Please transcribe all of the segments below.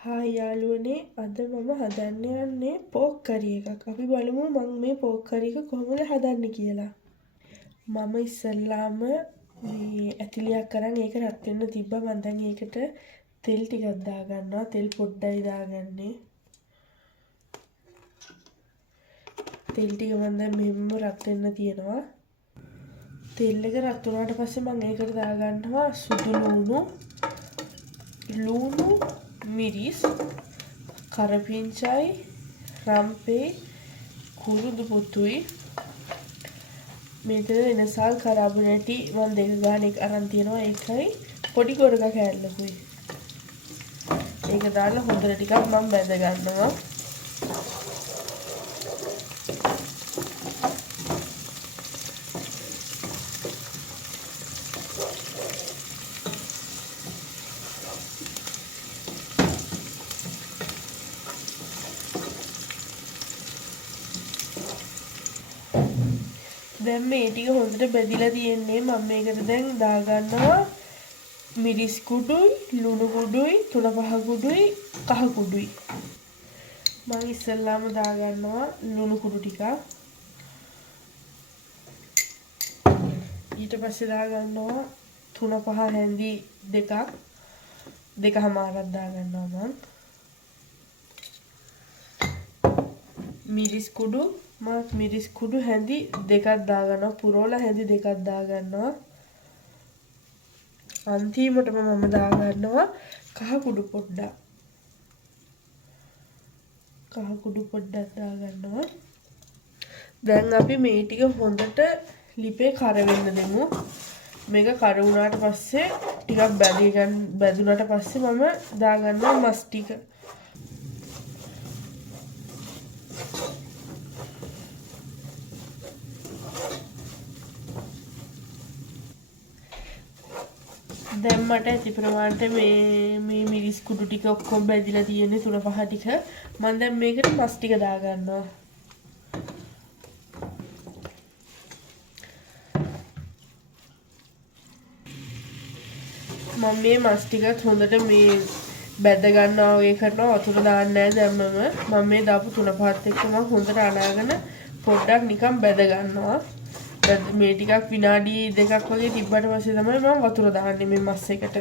Hi යාළුවනේ අද මම හදන්න යන්නේ පෝක් කරි එකක්. අපි බලමු මම මේ පෝක් කරි එක කොහොමද හදන්නේ කියලා. මම ඉස්සල්ලාම මේ ඇතිලියක් අරන් ඒක රත් වෙන්න තිබ්බා. මම දැන් ඒකට තෙල් ටිකක් දාගන්නවා. තෙල් පොඩ්ඩයි දාගන්නේ. තෙල් ටික මම දැන් මෙහෙම රත් වෙන්න තියනවා. තෙල් එක රත් වුණාට පස්සේ මම ඒකට දාගන්නවා සුදු ලුණු මිරිස් කරපිංචයි රම්පේ කුරුදු පුතුයි මෙතන වෙනසල් කරාබු නැටි මම දෙක ගානක් අරන් තියනවා ඒකයි පොඩි ගොරක කෑල්ලකුයි ඒක දාලා හොඳට ටිකක් මම බැඳ ගන්නවා දැන් මේ ටික හොඳට බැදිලා තියෙන්නේ මම මේකට දැන් දාගන්නවා මිරිස් කුඩුයි ලුණු කුඩුයි තුන පහ කුඩුයි කහ කුඩුයි මම ඉස්සෙල්ලාම දාගන්නවා ලුණු කුඩු ටික ඊට පස්සේ දාගන්නවා තුන පහ හැන්දි දෙකමාරක් දාගන්නවා මම මිරිස් කුඩු හැඳි දෙකක් දාගන්නවා පුරෝලා හැඳි දෙකක් දාගන්නවා අන්තිමටම මම දාගන්නවා කහ කුඩු පොඩ්ඩක් දාගන්නවා දැන් අපි මේ ටික හොඳට ලිපේ කර වෙන්න දෙමු මේක කර වුණාට පස්සේ ටිකක් බැදුනට පස්සේ මම දාගන්නවා මස් ටික දැන් මට ඇති ප්‍රමාණයට මේ මිරිස් කුඩු ටික ඔක්කොම බැඳිලා තියෙන්නේ තුන පහ ටික මම දැන් මේකට මස් ටික දාගන්නවා මම මේ මස් ටිකත් හොඳට මේ බැද ගන්නවා වගේ කරනවා වතුර දාන්නේ නැහැ දැම්මම මම මේ දාපු තුන පහත් එක්ක මම හොඳට අනාගෙන පොඩ්ඩක් නිකන් බැද ගන්නවා මේ ටිකක් විනාඩි 2ක් වගේ තිබ්බට පස්සේ තමයි මම වතුර දාන්නේ මේ මස් එකට.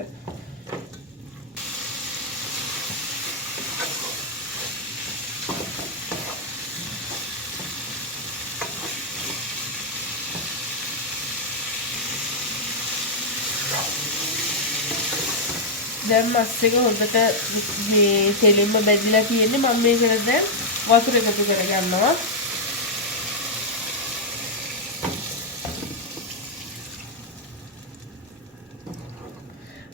දැන් මස් එක හොඳට මේ තෙලින්ම බැදිලා තියෙන්නේ මම මේකට දැන් වතුර එකතු කරගන්නවා.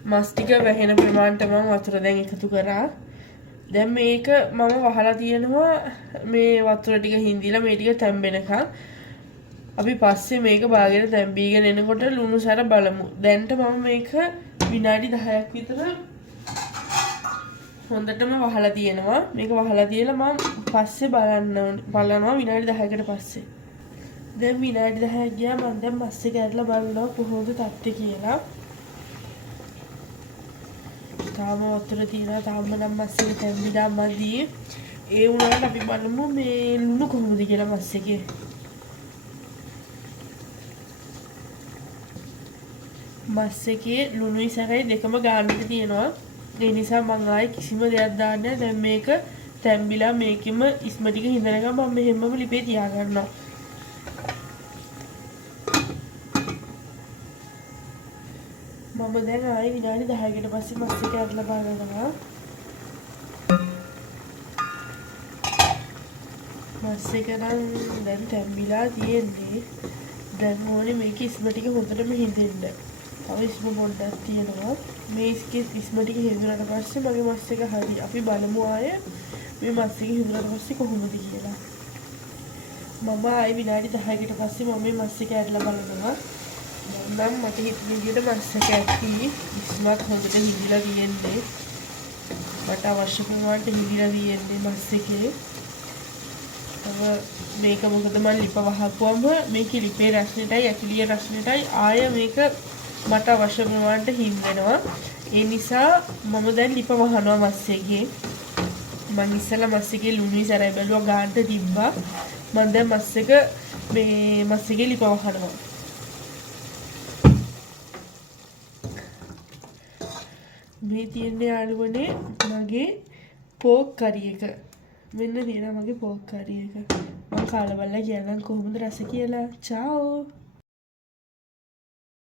මස් ටික වැහෙන ප්‍රමාණයට මම වතුර දැන් එකතු කරා. දැන් මේක මම වහලා තියෙනවා මේ වතුර ටික හින්දිලා මේ ටික තැම්බෙනකන්. අපි පස්සේ මේක බාගෙන තැම්බීගෙන එනකොට ලුණු සැර බලමු. දැන්ට මම මේක විනාඩි 10ක් විතර හොඳටම වහලා තියෙනවා. මේක වහලා තියලා මම පස්සේ බලනවා විනාඩි 10කට පස්සේ. දැන් විනාඩි 10ක් ගියා මම දැන් මස් එක ඇරලා බලනවා කොහොමද තත්ත්වය කියලා. තාම වතුර තියෙනවා තාම නම් මස් එක තැම්බිලා මදි. ඒ වුණාට අපි බලමු මේ ලුණු කොහොමද කියලා මස් එකේ. මස් එකේ ලුණුයි සැරයි දෙකම ගානට තියෙනවා. ඒ නිසා මම ආයේ කිසිම දෙයක් දාන්නේ නැහැ. දැන් මේක තැම්බිලා මේකෙම ඉස්ම ටික හිඳනකම් මම මෙහෙමම ලිපේ තියාගන්නවා. මම දැන් ආයේ විනාඩි 10කට පස්සේ මස් එක අරලා බලනවා. මස් එක නම් දැන් තැම්බිලා තියෙන්නේ. දැන් ඕනේ මේක ඉස්ම ටික හොඳටම හිඳෙන්න. තව ඉස්ම පොඩ්ඩක් තියෙනවා. මේ ඉස්ම ටික හිඳුනට පස්සේ මගේ මස් එක හරි. අපි බලමු ආයේ මේ මස් එක හිඳුනට පස්සේ කොහොමද කියලා. මම ආයේ විනාඩි 10කට පස්සේ මම මේ මස් එක අරලා බලනවා. නම් මට හිතන විදිහට මස් එක ඇති ඉස්මත් හොඳට හිඳිලා තියෙන්නේ මට අවශ්‍ය ප්‍රමාණයට හිඳිලා තියෙන්නේ මස් එකේ තව මේක මොකද මම ලිප වහපුවම මේකේ ලිපේ රස්නෙටයි ඇතුළේ රස්නෙටයි ආය මේක මට අවශ්‍ය ප්‍රමාණයට හිඳෙනවා ඒ නිසා මම දැන් ලිප වහනවා මස් එකේ මම ඉස්සෙල්ලා මස් එකේ ලුණුයි සැරයි බැලුවා ගාන්න තිබ්බා. මම දැන් මස් එක මේ මස් එකේ ලිප වහනවා. මේ තියෙන්නේ යාළුවනේ මගේ පෝක් කරි එක. මෙන්න තියෙනවා මගේ පෝක් කරි එක. මම කාලා බලලා කියන්නම් කොහොමද රස කියලා. චාෝ